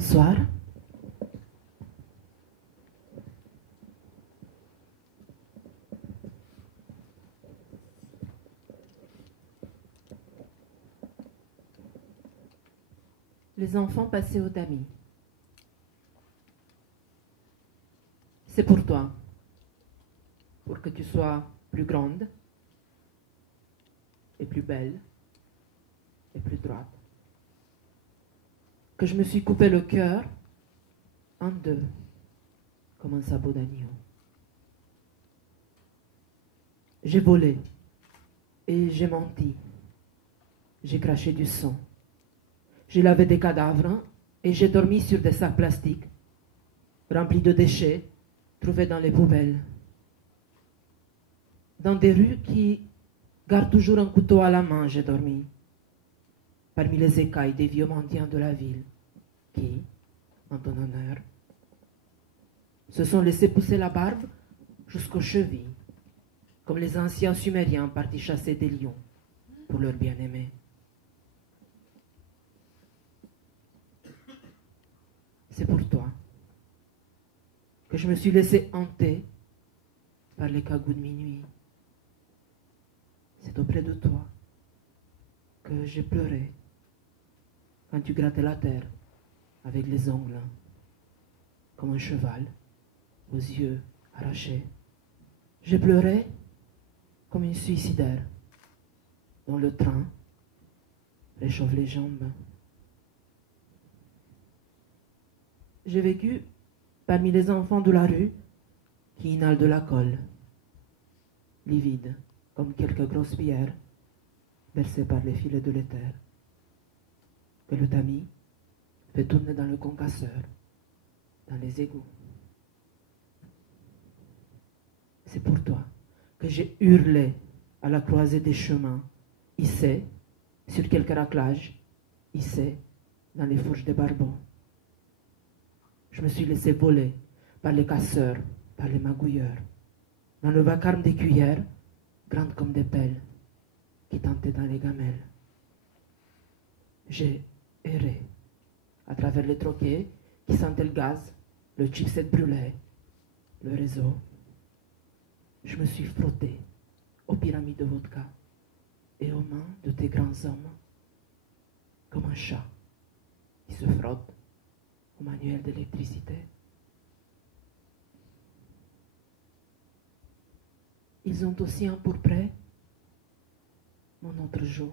Bonsoir. Les enfants passaient au tamis. C'est pour toi, pour que tu sois plus grande et plus belle et plus droite, que je me suis coupé le cœur en deux, comme un sabot d'agneau. J'ai volé et j'ai menti. J'ai craché du sang. J'ai lavé des cadavres et j'ai dormi sur des sacs plastiques remplis de déchets trouvés dans les poubelles. Dans des rues qui gardent toujours un couteau à la main, j'ai dormi. Parmi les écailles des vieux mendiants de la ville qui, en ton honneur, se sont laissés pousser la barbe jusqu'aux chevilles, comme les anciens Sumériens partis chasser des lions pour leur bien-aimé. C'est pour toi que je me suis laissé hanter par les cagoux de minuit. C'est auprès de toi que j'ai pleuré quand tu grattais la terre avec les ongles, comme un cheval aux yeux arrachés. J'ai pleuré comme une suicidaire dont le train réchauffe les jambes. J'ai vécu parmi les enfants de la rue qui inhalent de la colle, livides comme quelques grosses pierres bercées par les filets de l'éther, que le tamis fait tourner dans le concasseur, dans les égouts. C'est pour toi que j'ai hurlé à la croisée des chemins, hissé sur quelques raclages, hissé dans les fourches des barbons. Je me suis laissé voler par les casseurs, par les magouilleurs, dans le vacarme des cuillères, grandes comme des pelles, qui tentaient dans les gamelles. J'ai erré à travers les troquets qui sentaient le gaz, le chipset brûlé, le réseau. Je me suis frotté aux pyramides de vodka et aux mains de tes grands hommes, comme un chat qui se frotte au manuel d'électricité. Ils ont aussi empourpré mon autre jour.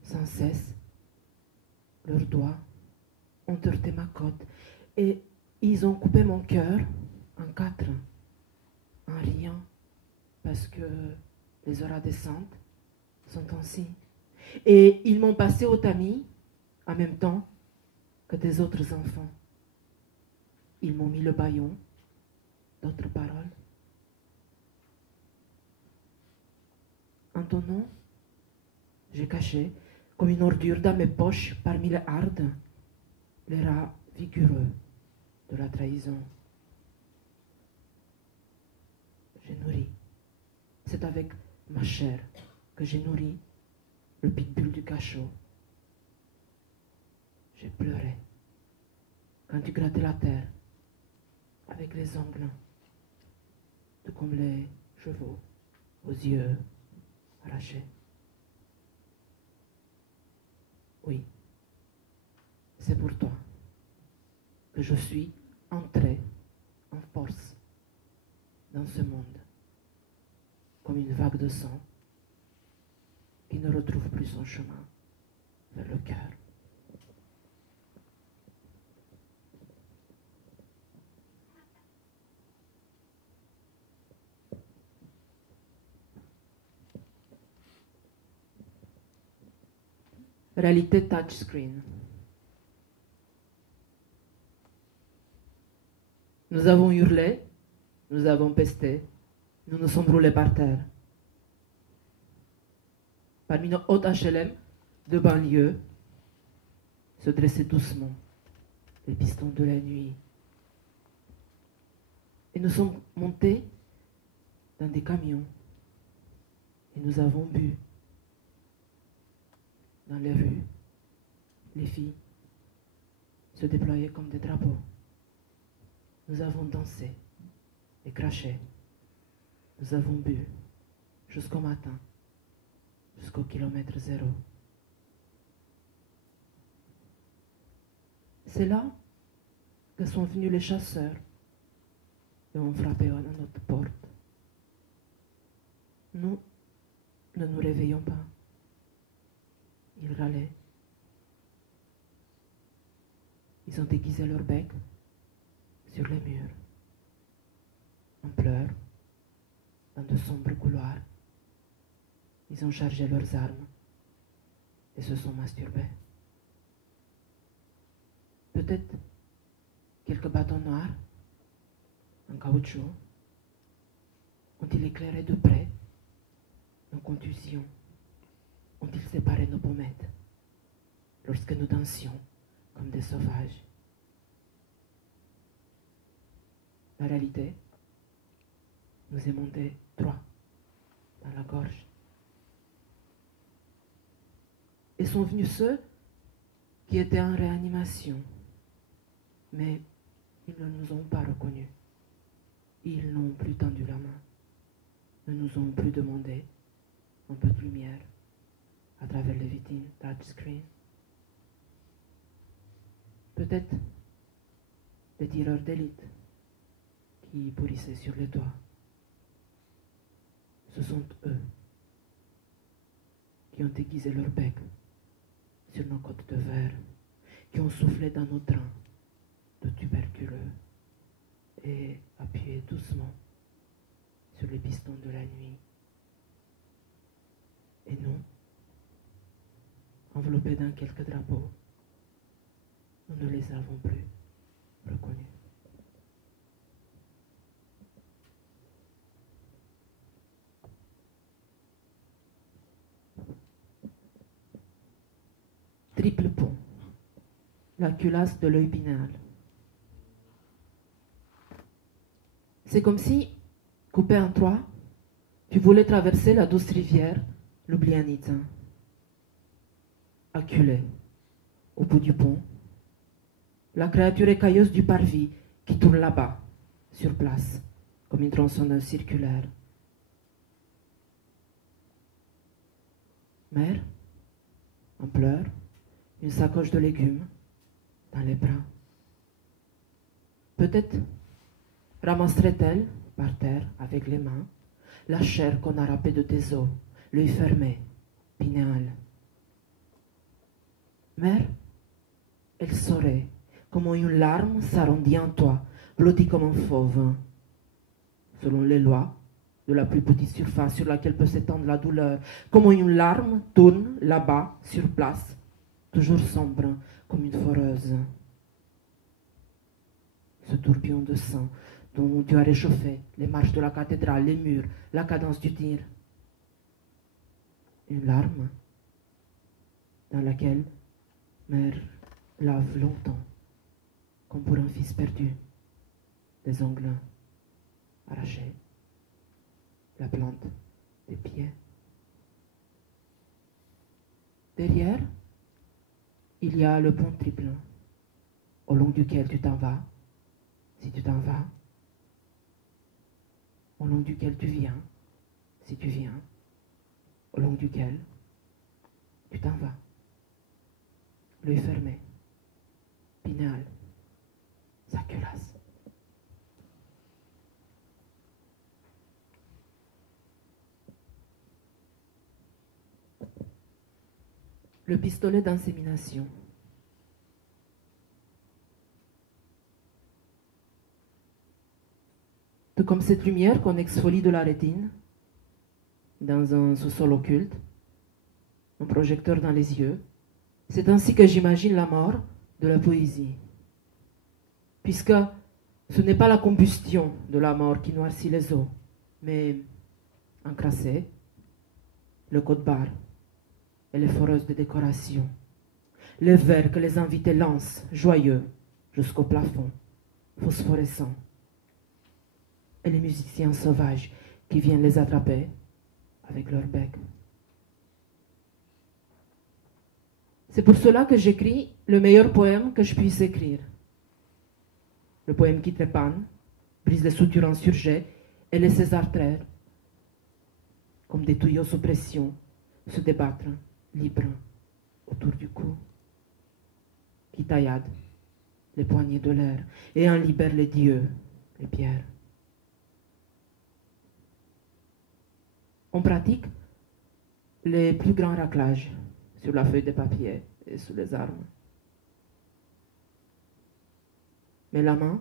Sans cesse, leurs doigts ont heurté ma côte et ils ont coupé mon cœur en quatre, en riant, parce que les horas descentes sont ainsi. Et ils m'ont passé au tamis en même temps que des autres enfants. Ils m'ont mis le bâillon d'autres paroles. En ton nom, j'ai caché comme une ordure dans mes poches parmi les hardes, les rats vigoureux de la trahison. J'ai nourri. C'est avec ma chair que j'ai nourri le pitbull du cachot. J'ai pleuré quand tu grattais la terre avec les ongles, tout comme les chevaux aux yeux arrachés. Oui, c'est pour toi que je suis entré en force dans ce monde, comme une vague de sang qui ne retrouve plus son chemin vers le cœur. Réalité touchscreen. Nous avons hurlé, nous avons pesté, nous nous sommes roulés par terre. Parmi nos hautes HLM de banlieue se dressaient doucement les pistons de la nuit. Et nous sommes montés dans des camions et nous avons bu. Dans les rues, les filles se déployaient comme des drapeaux. Nous avons dansé et craché. Nous avons bu jusqu'au matin, jusqu'au kilomètre zéro. C'est là que sont venus les chasseurs et ont frappé à notre porte. Nous ne nous réveillons pas. Ils râlaient. Ils ont aiguisé leur bec sur les murs. En pleurs, dans de sombres couloirs. Ils ont chargé leurs armes et se sont masturbés. Peut-être quelques bâtons noirs, en caoutchouc, ont-ils éclairé de près nos contusions, ont-ils séparé nos pommettes lorsque nous dansions comme des sauvages. La réalité nous est montée droit dans la gorge. Et sont venus ceux qui étaient en réanimation, mais ils ne nous ont pas reconnus. Ils n'ont plus tendu la main, ne nous ont plus demandé un peu de lumière à travers les vitrines touchscreen. Peut-être des tireurs d'élite qui pourrissaient sur les toits. Ce sont eux qui ont aiguisé leur bec sur nos côtes de verre, qui ont soufflé dans nos draps de tuberculeux et appuyé doucement sur les pistons de la nuit. Et nous, enveloppés dans quelques drapeaux, nous ne les avons plus reconnus. Triple pont, la culasse de l'œil pinéal. C'est comme si, coupé en trois, tu voulais traverser la douce rivière Ljubljanica. Acculé, au bout du pont, la créature écailleuse du parvis qui tourne là-bas, sur place, comme une tronçonneuse circulaire. Mère, en pleurs, une sacoche de légumes dans les bras. Peut-être ramasserait-elle, par terre, avec les mains, la chair qu'on a râpée de tes os, l'œil fermé, pinéal. Mère, elle saurait comment une larme s'arrondit en toi, blottie comme un fauve. Selon les lois de la plus petite surface sur laquelle peut s'étendre la douleur, comment une larme tourne là-bas, sur place, toujours sombre comme une foreuse. Ce tourbillon de sang dont tu as réchauffé les marches de la cathédrale, les murs, la cadence du tir. Une larme dans laquelle mère lave longtemps, comme pour un fils perdu, les ongles arrachés, la plante des pieds. Derrière, il y a le pont triple, au long duquel tu t'en vas, si tu t'en vas, au long duquel tu viens, si tu viens, au long duquel tu t'en vas. L'œil fermé, pinéal, sa culasse. Le pistolet d'insémination. Tout comme cette lumière qu'on exfolie de la rétine, dans un sous-sol occulte, un projecteur dans les yeux, c'est ainsi que j'imagine la mort de la poésie. Puisque ce n'est pas la combustion de la mort qui noircit les os, mais encrassé, le code-barre et les foreuses de décoration, les vers que les invités lancent, joyeux, jusqu'au plafond, phosphorescents, et les musiciens sauvages qui viennent les attraper avec leur bec. C'est pour cela que j'écris le meilleur poème que je puisse écrire. Le poème qui trépane, brise les soutures insurgées et laisse ses artères, comme des tuyaux sous pression, se débattre, libres, autour du cou, qui tailladent les poignées de l'air et en libère les dieux, les pierres. On pratique les plus grands raclages sur la feuille de papier et sous les armes. Mais la main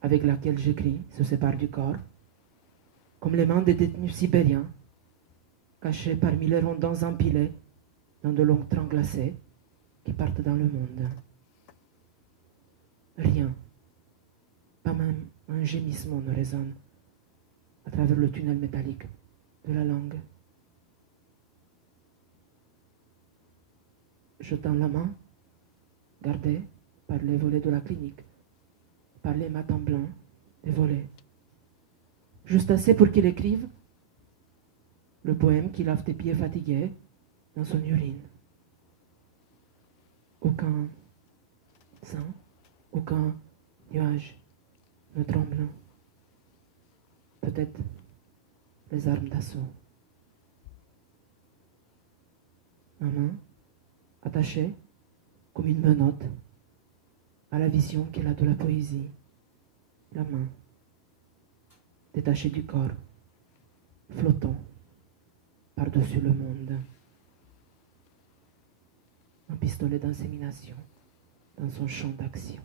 avec laquelle j'écris se sépare du corps, comme les mains des détenus sibériens, cachés parmi les rondins empilés dans de longues trains glacés qui partent dans le monde. Rien, pas même un gémissement ne résonne à travers le tunnel métallique de la langue. Je tends la main, gardée par les volets de la clinique, par les matins blancs des volets, juste assez pour qu'il écrive le poème qui lave tes pieds fatigués dans son urine. Aucun sang, aucun nuage ne tremble. Peut-être les armes d'assaut. Ma main, attachée comme une menotte à la vision qu'elle a de la poésie. La main, détachée du corps, flottant par-dessus le monde. Un pistolet d'insémination dans son champ d'action.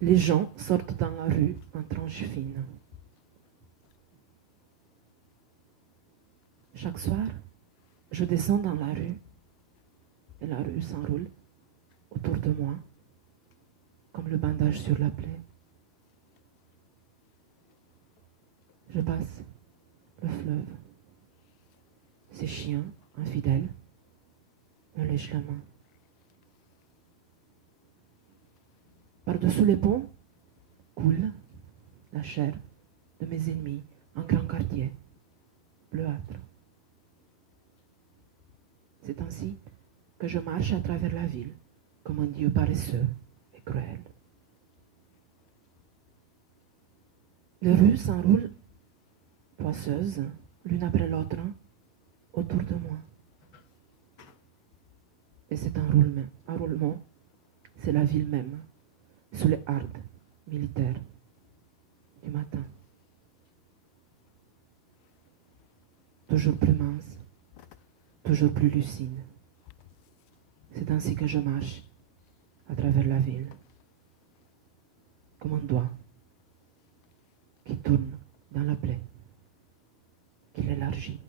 Les gens sortent dans la rue en tranches fines. Chaque soir, je descends dans la rue et la rue s'enroule autour de moi comme le bandage sur la plaie. Je passe le fleuve. Ces chiens infidèles me lèchent la main. Par-dessous les ponts coule la chair de mes ennemis en grand quartier, bleuâtre. C'est ainsi que je marche à travers la ville comme un dieu paresseux et cruel. Les rues s'enroulent, poisseuses, l'une après l'autre, autour de moi. Et cet enroulement, c'est la ville même, sous les hardes militaires du matin. Toujours plus mince, toujours plus lucide. C'est ainsi que je marche à travers la ville, comme un doigt qui tourne dans la plaie, qui l'élargit.